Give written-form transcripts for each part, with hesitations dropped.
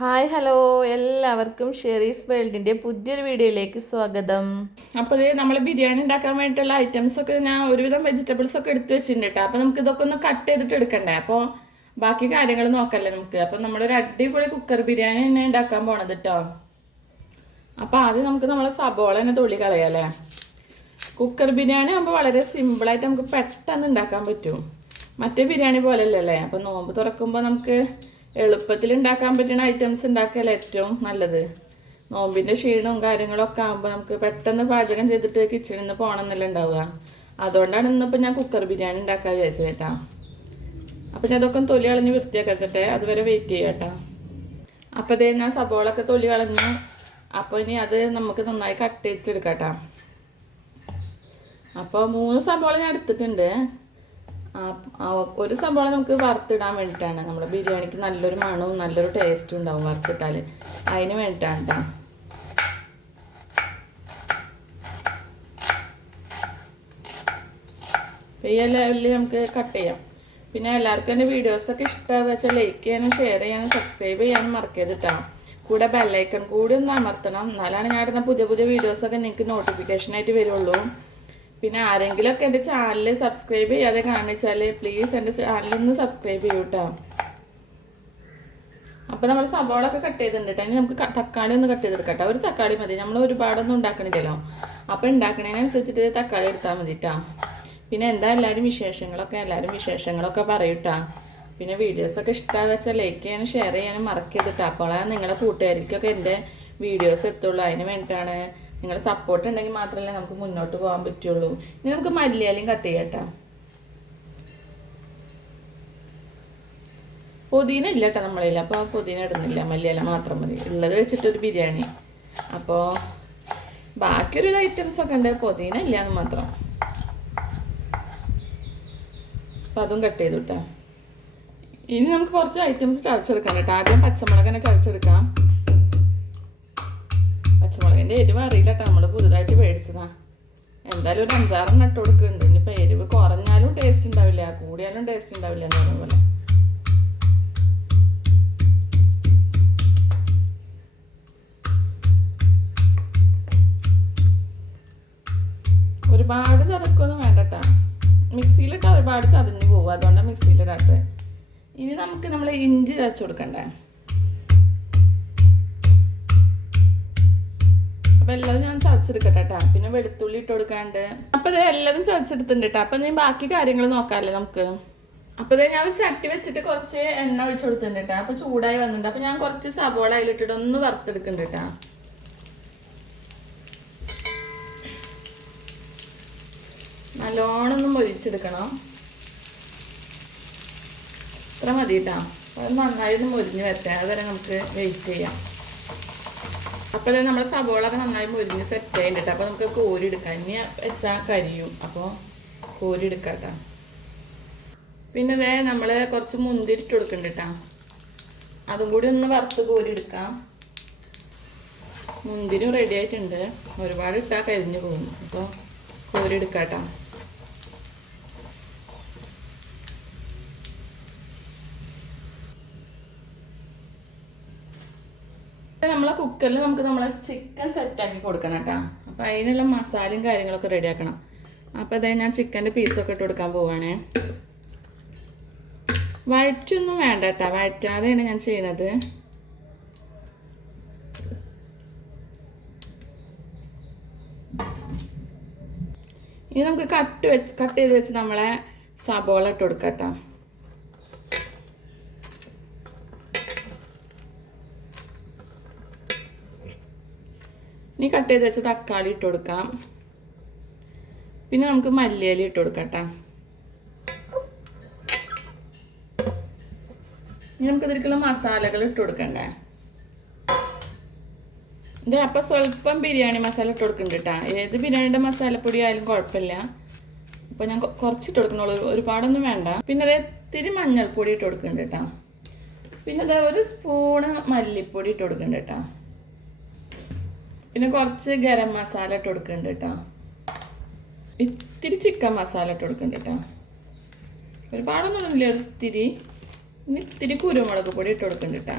Hi hello എല്ലാവർക്കും Sherry's വേൾഡിൻ്റെ പുതിയൊരു വീഡിയോയിലേക്ക് സ്വാഗതം. അപ്പോൾ ഇത് നമ്മൾ ബിരിയാണി ഉണ്ടാക്കാൻ വേണ്ടിയിട്ടുള്ള ഐറ്റംസൊക്കെ ഞാൻ ഒരുവിധം വെജിറ്റബിൾസൊക്കെ എടുത്ത് വെച്ചിട്ടുണ്ട് കേട്ടോ. അപ്പോൾ നമുക്ക് ഇതൊക്കെ ഒന്ന് കട്ട് ചെയ്തിട്ട് എടുക്കണ്ടേ. അപ്പോൾ ബാക്കി കാര്യങ്ങൾ നോക്കല്ലേ നമുക്ക്. അപ്പോൾ നമ്മളൊരു അടിപൊളി കുക്കർ ബിരിയാണി തന്നെ ഉണ്ടാക്കാൻ പോണത് കേട്ടോ. അപ്പോൾ ആദ്യം നമുക്ക് നമ്മളെ സബോള തന്നെ തൊള്ളി കളയാല്ലേ. കുക്കർ ബിരിയാണി ആകുമ്പോൾ വളരെ സിമ്പിളായിട്ട് നമുക്ക് പെട്ടെന്ന് ഉണ്ടാക്കാൻ പറ്റും. മറ്റേ ബിരിയാണി പോലെയല്ലേ. അപ്പോൾ നോമ്പ് തുറക്കുമ്പോൾ നമുക്ക് എളുപ്പത്തിൽ ഉണ്ടാക്കാൻ പറ്റുന്ന ഐറ്റംസ് ഉണ്ടാക്കുകയല്ലേ ഏറ്റവും നല്ലത്. നോമ്പിൻ്റെ ക്ഷീണവും കാര്യങ്ങളൊക്കെ ആകുമ്പോൾ നമുക്ക് പെട്ടെന്ന് പാചകം ചെയ്തിട്ട് കിച്ചണിൽ നിന്ന് പോകണമെന്നല്ല ഉണ്ടാവുക. അതുകൊണ്ടാണ് ഇന്നിപ്പോൾ ഞാൻ കുക്കർ ബിരിയാണി ഉണ്ടാക്കാൻ വിചാരിച്ചത് കേട്ടോ. അപ്പോൾ ഞാൻ അതൊക്കെ തൊലി കളഞ്ഞ് വൃത്തിയാക്കട്ടെ, അതുവരെ വെയിറ്റ് ചെയ്യാം കേട്ടോ. അപ്പോൾ അതേ ഞാൻ സബോളൊക്കെ തൊലി കളഞ്ഞ്. അപ്പോൾ ഇനി അത് നമുക്ക് നന്നായി കട്ട് ചെയ്തെടുക്കാം കേട്ടോ. അപ്പോൾ 3 സബോള ഞാൻ എടുത്തിട്ടുണ്ട്. ഒരു സബോള നമുക്ക് വറുത്തിടാൻ വേണ്ടിയിട്ടാണ്. നമ്മുടെ ബിരിയാണിക്ക് നല്ലൊരു മണവും നല്ലൊരു ടേസ്റ്റും ഉണ്ടാവും വറുത്തിട്ടാൽ. അതിന് വേണ്ടിയിട്ടാണ് കേട്ടോ. ഈ ലെവലിൽ നമുക്ക് കട്ട് ചെയ്യാം. പിന്നെ എല്ലാവർക്കും എൻ്റെ വീഡിയോസൊക്കെ ഇഷ്ടമാകുക വെച്ചാൽ ലൈക്ക് ചെയ്യാനും ഷെയർ ചെയ്യാനും സബ്സ്ക്രൈബ് ചെയ്യാനും മറക്കരുത് കേട്ടോ. കൂടെ ബെല്ലൈക്കൺ കൂടി ഒന്ന് അമർത്തണം. എന്നാലാണ് ഞാൻ ഇടുന്ന പുതിയ പുതിയ വീഡിയോസൊക്കെ നിങ്ങൾക്ക് നോട്ടിഫിക്കേഷനായിട്ട് വരുള്ളൂ. പിന്നെ ആരെങ്കിലുമൊക്കെ എൻ്റെ ചാനൽ സബ്സ്ക്രൈബ് ചെയ്യാതെ കാണിച്ചാൽ പ്ലീസ് എൻ്റെ ചാനലൊന്ന് സബ്സ്ക്രൈബ് ചെയ്യൂ കേട്ടോ. അപ്പോൾ നമ്മൾ സബോളൊക്കെ കട്ട് ചെയ്തിട്ടുണ്ട് കേട്ടോ. ഇനി നമുക്ക് തക്കാളി ഒന്ന് കട്ട് ചെയ്തെടുക്കാം കേട്ടോ. ഒരു തക്കാളി മതി, നമ്മൾ ഒരുപാടൊന്നും ഉണ്ടാക്കണില്ലല്ലോ. അപ്പോൾ ഉണ്ടാക്കണതിനനുസരിച്ചിട്ട് തക്കാളി എടുത്താൽ മതി കേട്ടോ. പിന്നെ എന്താ എല്ലാവരും വിശേഷങ്ങളൊക്കെ പറയൂ കേട്ടോ. പിന്നെ വീഡിയോസൊക്കെ ഇഷ്ടമാകുക വെച്ചാൽ ലൈക്ക് ചെയ്യാനും ഷെയർ ചെയ്യാനും മറക്കരുത് കേട്ടോ. അപ്പോഴാണ് നിങ്ങളുടെ കൂട്ടുകാർക്കൊക്കെ എൻ്റെ വീഡിയോസ് എത്തുള്ളൂ. അതിന് വേണ്ടിയിട്ടാണ്. നിങ്ങളുടെ സപ്പോർട്ട് ഉണ്ടെങ്കിൽ മാത്രമല്ലേ നമുക്ക് മുന്നോട്ട് പോകാൻ പറ്റുള്ളൂ. ഇനി നമുക്ക് മല്ലിയിലയും കട്ട് ചെയ്യാം കേട്ടോ. പുതിന ഇല്ല കേട്ടോ നമ്മളില്ല, അപ്പോൾ പുതിന ഇടുന്നില്ല, മല്ലിയില മാത്രം മതി. ഉള്ളത് വെച്ചിട്ടൊരു ബിരിയാണി. അപ്പോൾ ബാക്കിയൊരു ഐറ്റംസൊക്കെ ഉണ്ട്, പുതിന ഇല്ല എന്ന് മാത്രം. അപ്പോൾ അതും കട്ട് ചെയ്തു കേട്ടോ. ഇനി നമുക്ക് കുറച്ച് ഐറ്റംസ് ചതച്ചെടുക്കാം കേട്ടോ. ആദ്യം പച്ചമുളക് തന്നെ ചതച്ചെടുക്കാം. പച്ചമുളകിൻ്റെ എരിവ് അറിയില്ല കേട്ടോ, നമ്മൾ പുതുതായിട്ട് മേടിച്ചതാ. എന്തായാലും ഒരു 5-6 ഇട്ട് കൊടുക്കുന്നുണ്ട്. ഇനിയിപ്പോൾ എരിവ് കുറഞ്ഞാലും ടേസ്റ്റ് ഉണ്ടാവില്ല, കൂടിയാലും ടേസ്റ്റ് ഉണ്ടാവില്ല എന്ന് പറയുന്ന പോലെ. ഒരുപാട് ചതക്കൊന്നും വേണ്ട കേട്ടോ. മിക്സിയിലിട്ടാൽ ഒരുപാട് ചതഞ്ഞ് പോകും, അതുകൊണ്ടാണ് മിക്സിയിലിടാട്ടെ. ഇനി നമുക്ക് നമ്മൾ ഇഞ്ചി ചതച്ച് കൊടുക്കണ്ടേ. അപ്പോൾ എല്ലാതും ഞാൻ ചതച്ചെടുക്കട്ടെ കേട്ടോ. പിന്നെ വെളുത്തുള്ളി ഇട്ട് കൊടുക്കാണ്ട്. അപ്പോൾ ഇത് എല്ലാതും ചതച്ചെടുത്തിട്ടുണ്ട് കേട്ടോ. അപ്പോൾ നീ ബാക്കി കാര്യങ്ങൾ നോക്കാമല്ലേ നമുക്ക്. അപ്പോൾ ഇത് ഞാൻ ഒരു ചട്ടി വെച്ചിട്ട് കുറച്ച് എണ്ണ ഒഴിച്ചു കൊടുത്തിട്ടുണ്ട് കേട്ടോ. അപ്പോൾ ചൂടായി വന്നിട്ടുണ്ട്. അപ്പോൾ ഞാൻ കുറച്ച് സബോള അതിലിട്ടിട്ട് ഒന്ന് വറുത്തെടുക്കുന്നുണ്ട് കേട്ടോ. നല്ലോണം ഒന്ന് മൊരിച്ചെടുക്കണം. ഇത്ര മതി കേട്ടോ. അത് നന്നായി ഒന്ന് മൊരിഞ്ഞ് വരട്ടെ, അതുവരെ നമുക്ക് വെയിറ്റ് ചെയ്യാം. അപ്പോൾ തന്നെ നമ്മുടെ സബോളൊക്കെ നന്നായി മുരിഞ്ഞ് സെറ്റ് ആയിട്ട്. അപ്പോൾ നമുക്ക് കോരി എടുക്കാം. ഇനി വെച്ചാൽ കരിയും, അപ്പോൾ കോരി എടുക്കാം കേട്ടോ. പിന്നെ അതേ നമ്മൾ കുറച്ച് മുന്തിരി ഇട്ട് കൊടുക്കുന്നുണ്ട് കേട്ടോ. അതും കൂടി ഒന്ന് വറുത്ത് കോരി എടുക്കാം. മുന്തിരിയും റെഡി ആയിട്ടുണ്ട്. ഒരുപാട് ഇട്ടാൽ കരിഞ്ഞു പോകും, അപ്പോൾ കോരി എടുക്കാം കേട്ടോ. നമ്മളെ കുക്കറിൽ നമുക്ക് നമ്മളെ ചിക്കൻ സെറ്റാക്കി കൊടുക്കണം കേട്ടോ. അപ്പോൾ അതിനുള്ള മസാലയും കാര്യങ്ങളൊക്കെ റെഡിയാക്കണം. അപ്പോൾ അതായത് ഞാൻ ചിക്കൻ്റെ പീസൊക്കെ ഇട്ട് കൊടുക്കാൻ പോവുകയാണേ. വയറ്റൊന്നും വേണ്ട കേട്ടോ, വയറ്റാതെയാണ് ഞാൻ ചെയ്യണത്. ഇനി നമുക്ക് കട്ട് ചെയ്ത് വെച്ച് നമ്മളെ സബോള ഇട്ട് കൊടുക്കാം കേട്ടോ. ഇനി കട്ട് ചെയ്ത് വെച്ച തക്കാളി ഇട്ട് കൊടുക്കാം. പിന്നെ നമുക്ക് മല്ലിയില ഇട്ട് കൊടുക്കാം കേട്ടോ. ഇനി നമുക്ക് ഇതിലേക്കുള്ള മസാലകൾ ഇട്ട് കൊടുക്കണ്ടേ. ഇത് അപ്പോൾ സ്വല്പം ബിരിയാണി മസാല ഇട്ട് കൊടുക്കുന്നുണ്ട് കേട്ടോ. ഏത് ബിരിയാണിയുടെ മസാലപ്പൊടി ആയാലും കുഴപ്പമില്ല. അപ്പോൾ ഞാൻ കുറച്ചിട്ട് കൊടുക്കണുള്ളൂ, ഒരുപാടൊന്നും വേണ്ട. പിന്നെ അത് ഇത്തിരി മഞ്ഞൾപ്പൊടി ഇട്ട് കൊടുക്കുന്നുണ്ട് കേട്ടോ. പിന്നെ അത് 1 സ്പൂണ് മല്ലിപ്പൊടി ഇട്ട് കൊടുക്കുന്നുണ്ട് കേട്ടോ. പിന്നെ കുറച്ച് ഗരം മസാല ഇട്ട് കൊടുക്കുന്നുണ്ട് കേട്ടോ. ഇത്തിരി ചിക്കൻ മസാല ഇട്ട് കൊടുക്കുന്നുണ്ട് കേട്ടോ. ഒരുപാടൊന്നും ഇല്ല, ഇത്തിരി. ഇനി ഇത്തിരി കുരുമുളക് പൊടി ഇട്ട് കൊടുക്കുന്നുണ്ട് കേട്ടോ.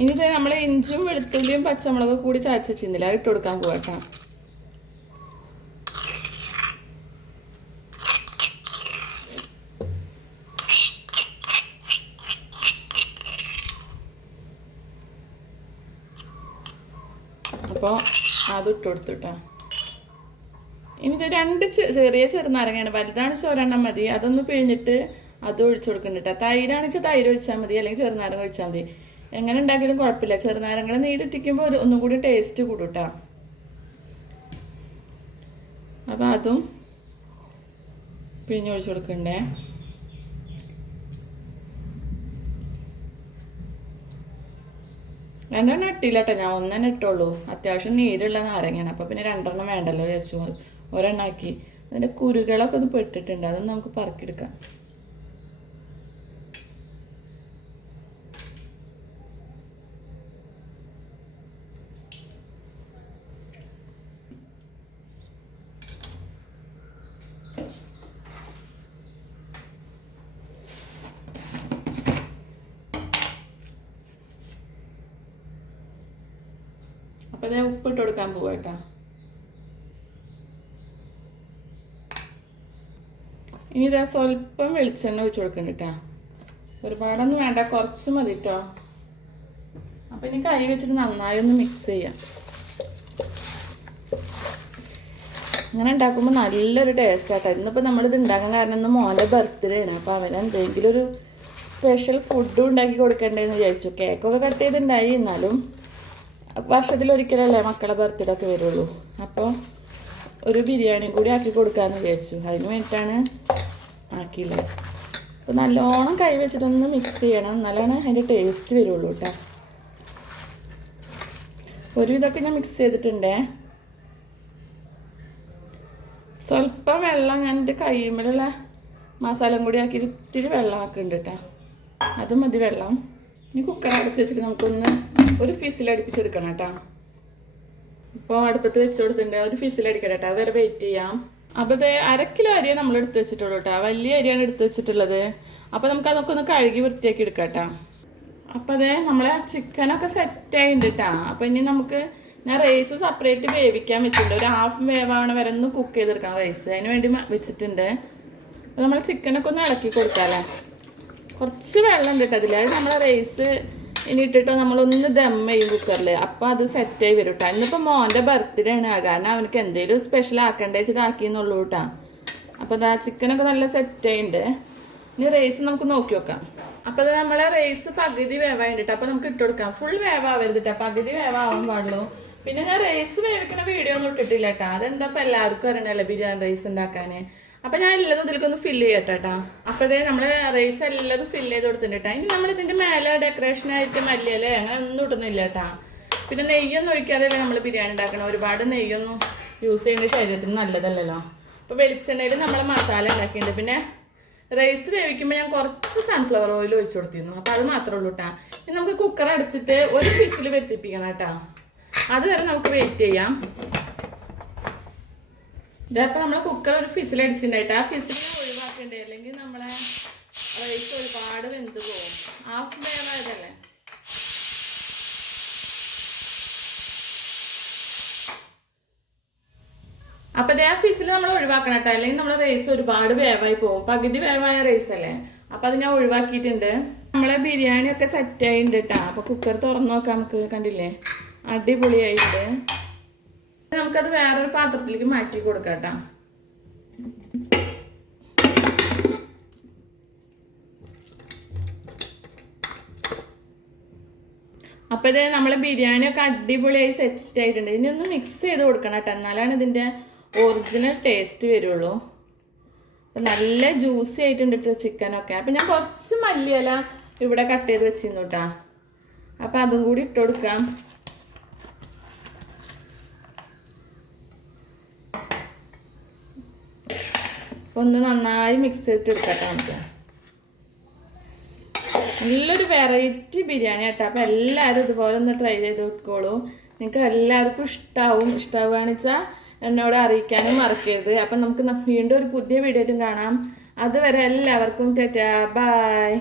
ഇനി ഇത് നമ്മൾ ഇഞ്ചിയും വെളുത്തുള്ളിയും പച്ചമുളകും കൂടി ചതച്ച് വെച്ചിരുന്നില്ല, അത് ഇട്ട് കൊടുക്കാൻ പോകട്ടോ. അപ്പോൾ അത് ഇട്ട് കൊടുത്തു കേട്ടോ. ഇനി ഇത് 2 ചെറിയ ചെറുനാരങ്ങയാണ്, വലുതാണെന്ന് ഒരെണ്ണം മതി. അതൊന്ന് പിഴിഞ്ഞിട്ട് അത് ഒഴിച്ചു കൊടുക്കുന്നുണ്ട് കേട്ടോ. തൈരാണെന്ന് തൈര് ഒഴിച്ചാൽ മതി, അല്ലെങ്കിൽ ചെറുനാരങ്ങ ഒഴിച്ചാൽ മതി. എങ്ങനെ ഉണ്ടാക്കിയാലും കുഴപ്പമില്ല. ചെറുനാരങ്ങ നീരിട്ടിക്കുമ്പോൾ ഒന്നും കൂടി ടേസ്റ്റ് കൂടും കേട്ടോ. അപ്പോൾ അതും പിഴിഞ്ഞൊഴിച്ചു കൊടുക്കണ്ടേ. രണ്ടെണ്ണം ഇട്ടില്ല കേട്ടോ, ഞാൻ ഒന്നെണ്ണം ഇട്ടുള്ളൂ. അത്യാവശ്യം നീരുള്ള നാരങ്ങയാണ്, അപ്പോൾ പിന്നെ 2 എണ്ണം വേണ്ടല്ലോ വിചാരിച്ചു ഒരെണ്ണാക്കി. അതിൻ്റെ കുരുകളൊക്കെ ഒന്ന് പെട്ടിട്ടുണ്ട്, അതൊന്നും നമുക്ക് പറക്കിയെടുക്കാം. അപ്പോൾ ഞാൻ ഉപ്പിട്ട് കൊടുക്കാൻ പോവാ കേട്ടോ. ഇനി ഇതാ സ്വല്പം വെളിച്ചെണ്ണ ഒഴിച്ച് കൊടുക്കുന്നുണ്ട് കേട്ടോ. ഒരുപാടൊന്നും വേണ്ട, കുറച്ച് മതി കേട്ടോ. അപ്പം ഇനി കൈ വെച്ചിട്ട് നന്നായി ഒന്ന് മിക്സ് ചെയ്യാം. ഇങ്ങനെ ഉണ്ടാക്കുമ്പോൾ നല്ലൊരു ടേസ്റ്റ് ആട്ടോ. ഇന്നിപ്പോൾ നമ്മളിത് ഉണ്ടാക്കാൻ കാരണം ഇന്ന് മോൻ്റെ ബർത്ത്ഡേ ആണ്. അപ്പോൾ അവനെന്തെങ്കിലും ഒരു സ്പെഷ്യൽ ഫുഡും ഉണ്ടാക്കി കൊടുക്കണ്ടേന്ന് വിചാരിച്ചു. കേക്കൊക്കെ കട്ട് ചെയ്തിട്ടുണ്ടായി, എന്നാലും വർഷത്തിലൊരിക്കലല്ലേ മക്കളെ ബർത്ത്ഡേ ഒക്കെ വരുള്ളൂ. അപ്പോൾ ഒരു ബിരിയാണിയും കൂടി ആക്കി കൊടുക്കാമെന്ന് വിചാരിച്ചു. അതിന് വേണ്ടിയിട്ടാണ് ആക്കിയില്ല. അപ്പോൾ നല്ലോണം കൈ വെച്ചിട്ടൊന്ന് മിക്സ് ചെയ്യണം, എന്നാലാണ് അതിൻ്റെ ടേസ്റ്റ് വരുള്ളൂ കേട്ടോ. ഒരുവിധമൊക്കെ ഞാൻ മിക്സ് ചെയ്തിട്ടുണ്ടേ. സ്വല്പം വെള്ളം ഞാൻ എൻ്റെ കൈമേലുള്ള മസാലയും കൂടി ആക്കിയിട്ട് ഇത്തിരി വെള്ളം ആക്കുന്നുണ്ട് കേട്ടോ. അത് മതി വെള്ളം. ഇനി കുക്കർ അടച്ച് വെച്ചിട്ട് നമുക്കൊന്ന് ഒരു ഫിസിലടിപ്പിച്ചെടുക്കണം കേട്ടോ. ഇപ്പോൾ അടുപ്പത്ത് വെച്ച് കൊടുത്തിട്ടുണ്ട്, ഒരു ഫിസിലടിക്കണം കേട്ടോ. വേറെ വെയിറ്റ് ചെയ്യാം. അപ്പോൾ ഇത് 1/2 കിലോ അരിയാണ് നമ്മൾ എടുത്ത് വെച്ചിട്ടുള്ളൂ കേട്ടോ. വലിയ അരിയാണ് എടുത്ത് വെച്ചിട്ടുള്ളത്. അപ്പോൾ നമുക്ക് അതൊക്കെ ഒന്ന് കഴുകി വൃത്തിയാക്കി എടുക്കാം കേട്ടോ. അപ്പോൾ അതേ നമ്മളെ ചിക്കനൊക്കെ സെറ്റായിട്ടുണ്ട് കേട്ടോ. അപ്പോൾ ഇനി നമുക്ക് ഞാൻ റൈസ് സെപ്പറേറ്റ് വേവിക്കാൻ വെച്ചിട്ടുണ്ട്. ഒരു 1/2 വേവാവണ വരെ ഒന്ന് കുക്ക് ചെയ്തെടുക്കാം റൈസ്. അതിന് വേണ്ടി വെച്ചിട്ടുണ്ട്. അപ്പോൾ നമ്മൾ ചിക്കനൊക്കെ ഒന്ന് ഇളക്കി കൊടുക്കാമല്ലേ. കുറച്ച് വെള്ളം ഉണ്ട് കേട്ടോ അതിൽ. അത് നമ്മളെ റൈസ് ഇനി ഇട്ടിട്ടോ നമ്മളൊന്ന് ദം ചെയ്യും കുക്കറിൽ. അപ്പോൾ അത് സെറ്റായി വരും കേട്ടോ. ഇന്നിപ്പോൾ മോൻ്റെ ബർത്ത്ഡേ ആണ്, കാരണം അവനക്ക് എന്തെങ്കിലും സ്പെഷ്യൽ ആക്കണ്ടേ വെച്ചിട്ട് ആക്കിയെന്നുള്ളൂ കേട്ടോ. അപ്പോൾ അതാ ചിക്കനൊക്കെ നല്ല സെറ്റായിട്ടുണ്ട്. ഇനി റൈസ് നമുക്ക് നോക്കി നോക്കാം. അപ്പോൾ അത് നമ്മളെ റൈസ് പകുതി വേവായിട്ടുണ്ട് കേട്ടോ. അപ്പോൾ നമുക്ക് ഇട്ട് കൊടുക്കാം. ഫുൾ വേവാവരുത് കേട്ടോ, പകുതി വേവാവാൻ പാടുള്ളൂ. പിന്നെ ഞാൻ റൈസ് വേവിക്കുന്ന വീഡിയോ ഒന്നും ഇട്ടിട്ടില്ല കേട്ടോ. അതെന്താ ഇപ്പോൾ എല്ലാവർക്കും അറിയണമല്ലോ ബിരിയാണി റൈസ് ഉണ്ടാക്കാൻ. അപ്പോൾ ഞാൻ എല്ലാതും ഇതിലേക്കൊന്ന് ഫില്ല് ചെയ്യട്ടെ കേട്ടോ. അപ്പോൾ ഇതേ നമ്മൾ റൈസ് എല്ലാതും ഫില്ല് ചെയ്ത് കൊടുത്തിട്ടുണ്ട് കേട്ടോ. ഇനി നമ്മളിതിൻ്റെ മേലെ ഡെക്കറേഷനായിട്ട് മല്ലിയല്ലേ അങ്ങനെ ഒന്നും ഇടുന്നില്ല കേട്ടോ. പിന്നെ നെയ്യൊന്നും ഒഴിക്കാതെയല്ലേ നമ്മൾ ബിരിയാണി ഉണ്ടാക്കണം. ഒരുപാട് നെയ്യൊന്നും യൂസ് ചെയ്യുന്നത് ശരീരത്തിന് നല്ലതല്ലല്ലോ. അപ്പോൾ വെളിച്ചെണ്ണയിൽ നമ്മൾ മസാല ഉണ്ടാക്കിയിട്ടുണ്ട്. പിന്നെ റൈസ് വേവിക്കുമ്പോൾ ഞാൻ കുറച്ച് സൺഫ്ലവർ ഓയിൽ ഒഴിച്ചു കൊടുത്തിരുന്നു. അപ്പോൾ അത് മാത്രമേ ഉള്ളൂ കേട്ടോ. ഇനി നമുക്ക് കുക്കർ അടച്ചിട്ട് ഒരു ഫിസിൽ വരുത്തിപ്പിക്കണം കേട്ടോ. അതുവരെ നമുക്ക് വെയിറ്റ് ചെയ്യാം. ഇതപ്പോൾ നമ്മൾ കുക്കർ ഒരു ഫിസിലടിച്ചിട്ടുണ്ടായിട്ട് ആ ഫിസിൽ ഒഴിവാക്കണ്ടേ, അല്ലെങ്കിൽ നമ്മളെ റൈസ് ഒരുപാട് വെന്ത് പോകും. 1/2 വേവായതല്ലേ. അപ്പോൾ ഇതേ ആ ഫിസിൽ നമ്മൾ ഒഴിവാക്കണം കേട്ടോ, അല്ലെങ്കിൽ നമ്മളെ റൈസ് ഒരുപാട് വേവായി പോകും. പകുതി വേവായ റൈസ് അല്ലേ. അപ്പോൾ അത് ഞാൻ ഒഴിവാക്കിയിട്ടുണ്ട്. നമ്മളെ ബിരിയാണിയൊക്കെ സെറ്റായിട്ടുണ്ട് കേട്ടോ. അപ്പോൾ കുക്കർ തുറന്ന് നോക്കാം നമുക്ക്. കണ്ടില്ലേ, അടിപൊളിയായിട്ട്. നമുക്കത് വേറൊരു പാത്രത്തിലേക്ക് മാറ്റി കൊടുക്കാം കേട്ടോ. അപ്പോൾ ഇത് നമ്മളെ ബിരിയാണിയൊക്കെ അടിപൊളിയായി സെറ്റ് ആയിട്ടുണ്ട്. ഇനി ഒന്ന് മിക്സ് ചെയ്ത് കൊടുക്കണം കേട്ടോ, എന്നാലാണ് ഇതിൻ്റെ ഒറിജിനൽ ടേസ്റ്റ് വരുള്ളൂ. അപ്പം നല്ല ജ്യൂസി ആയിട്ടുണ്ട് ചിക്കനൊക്കെ. അപ്പം ഞാൻ കുറച്ച് മല്ലിയില ഇവിടെ കട്ട് ചെയ്ത് വെച്ചിരുന്നു കേട്ടോ. അപ്പം അതും കൂടി ഇട്ട് കൊടുക്കാം. ഒന്ന് നന്നായി മിക്സ് ചെയ്തിട്ട് എടുക്കട്ടെ നമുക്ക്. നല്ലൊരു വെറൈറ്റി ബിരിയാണി കേട്ടോ. അപ്പോൾ എല്ലാവരും ഇതുപോലെ ഒന്ന് ട്രൈ ചെയ്ത് നോക്കിക്കോളൂ. നിങ്ങൾക്ക് എല്ലാവർക്കും ഇഷ്ടമാവുകയാണെന്ന് വെച്ചാൽ എന്നോട് അറിയിക്കാനും മറക്കരുത്. അപ്പം നമുക്ക് വീണ്ടും ഒരു പുതിയ വീഡിയോ ആയിട്ടും കാണാം. അതുവരെ എല്ലാവർക്കും ടാറ്റാ, ബൈ.